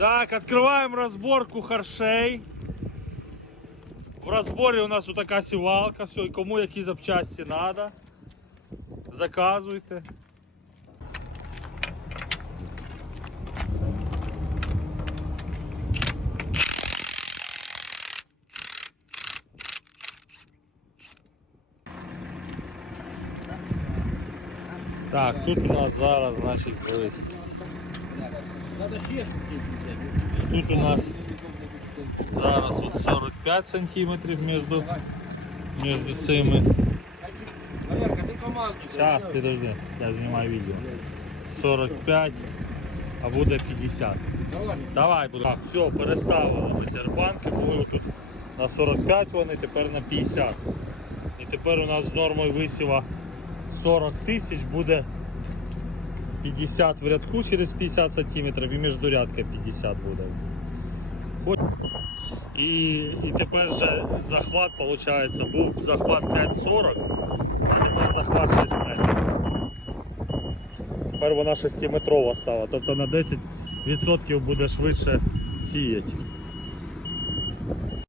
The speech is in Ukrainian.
Так, открываем разборку харшей. В розборі у нас тут така сівалка, все, і кому які запчасті треба, заказуйте. Так, тут у нас зараз, значить, дивись. Тут у нас зараз от 45 сантиметрів між, між цими. Зараз, підожди, я знімаю відео. 45, а буде 50. Давай. Давай. Так, все, переставили ми серпанки, були тут на 45 вони, тепер на 50. І тепер у нас з нормою висіва 40 тисяч буде 50 в рядку через 50 сантиметрів і міждурядка 50 буде. І, і тепер же захват виходить, був захват 5,40, а тепер захват 6 метрів. Тепер вона 6-метрова стала, тобто на 10% буде швидше сіяти.